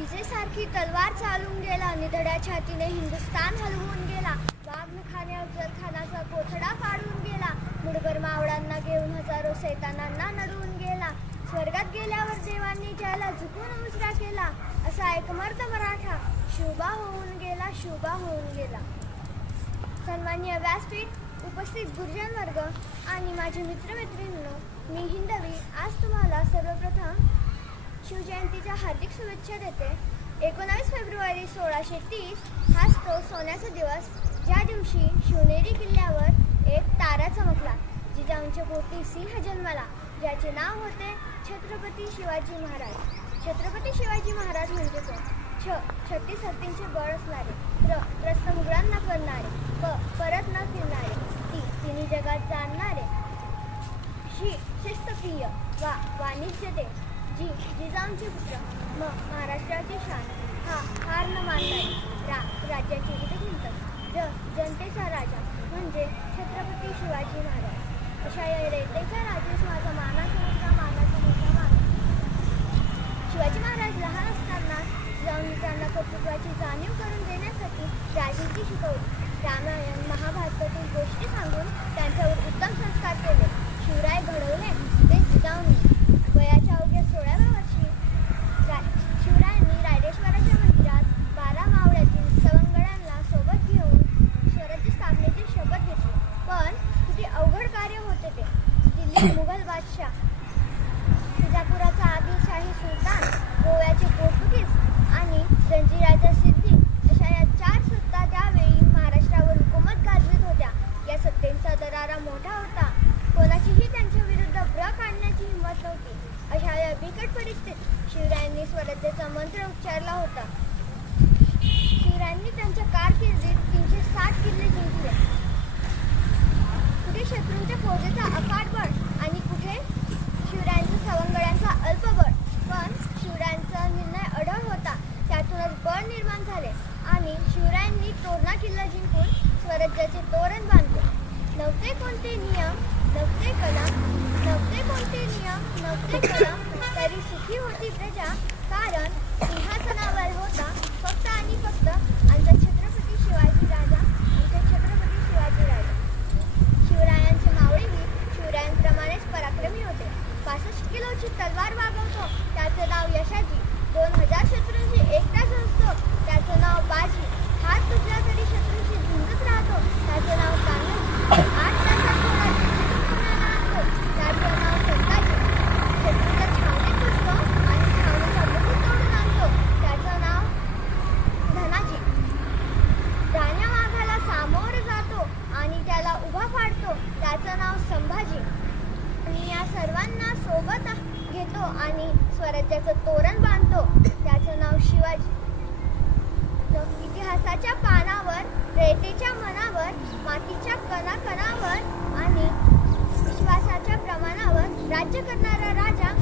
विजेसारखी तलवार चालून गेला. निधड्या छातीने हिंदुस्तान हलवून गेला. वाघ खाण्यावर जलखानाचा कोथडा पाडून गेला. मुडगर मावळांना घेऊन हजारो सैतानांना नडवून गेला. स्वर्गात गेल्यावर देवांनी त्याला झुकून उजरा केला. असा एक मर्द मराठा शुभा होऊन गेला शुभा होऊन गेला. सन्मान्य व्यासपीठ उपस्थित गुरुजन वर्ग आणि माझे मित्रमैत्रिणींनो मी हिंदवी. आज तुम्हाला सर्वप्रथम शिवजयंतीच्या हार्दिक शुभेच्छा देते. एकोणावीस फेब्रुवारी सोळाशे तीस हाच तो सोन्याचा दिवस. ज्या दिवशी शिवनेरी किल्ल्यावर एक तारा चमकला जिजाऊंच्या पोटी सिंह जन्माला ज्याचे नाव होते छत्रपती शिवाजी महाराज. छत्रपती शिवाजी महाराज म्हणजे कोण? छ छत्तीस हत्तींचे बळ असणारे र प्रस्त मुघलांना करणारे प परत न फिरणारे ती तिन्ही जगात जाणणारे. शी शिस्तप्रिय वा वाणिज्य ते जी जिजाऊंचे पुत्र म महाराष्ट्राची शान. हा हार न मानणारे रा राज्याची हितचिंतक ज जनतेचा राजा म्हणजे छत्रपती शिवाजी महाराज. अशा या रेतेच्या राजेस माझा मानाचा मोठा मानाचा मोठा मान शिवाजी महाराज लहान असताना जाऊन त्यांना कर्तृत्वाची जाणीव करून देण्यासाठी राजनीती शिकवली. रामायण महाभारतातील गोष्टी सांगून त्यांच्यावर उत्तम संस्कार केले. शिवराय घडवले ते जिजाऊंनी मुघल बादशाह विजापुराचा आदिलशाही सुलतान गोव्याचे पोर्तुगीज आणि जंजिराच्या सिद्धी अशा या चार सत्ता त्यावेळी महाराष्ट्रावर हुकूमत गाजवीत होत्या. या सत्तेचा दरारा मोठा होता. कोणाचीही त्यांच्या विरुद्ध ब्र काढण्याची हिंमत नव्हती. अशा या बिकट परिस्थितीत शिवरायांनी स्वराज्याचा मंत्र उच्चारला होता. शिवरायांनी त्यांच्या कारकिर्दीत तीनशे साठ किल्ले जिंकले कुठे शत्रूंच्या फौजेचा अफाट बळ आणि कुठे शिवरायांचा सवंगड्यांचा अल्पबळ पण शिवरायांचा निर्णय अढळ होता त्यातूनच बळ निर्माण झाले आणि शिवरायांनी तोरणा किल्ला जिंकून स्वराज्याचे तोरण बांधले नव्हते कोणते नियम नव्हते कलम नव्हते कोणते नियम नव्हते कलम तरी सुखी होती प्रजा कारण सिंहासनावर होता फक्त आणि फक्त आमचा छत्रपती शिवाजी राजा आमचा छत्रपती शिवाजी राजा. शिवरायांचे मावळेही शिवरायांप्रमाणेच पराक्रमी होते. पासष्ट किलोची तलवार वागवतो त्याचं नाव यशाजी. स्वराज्याचं तोरण बांधतो. त्याचं नाव शिवाजी. इतिहासाच्या पानावर रेतेच्या मनावर मातीच्या कणाकणावर आणि विश्वासाच्या प्रमाणावर राज्य करणारा राजा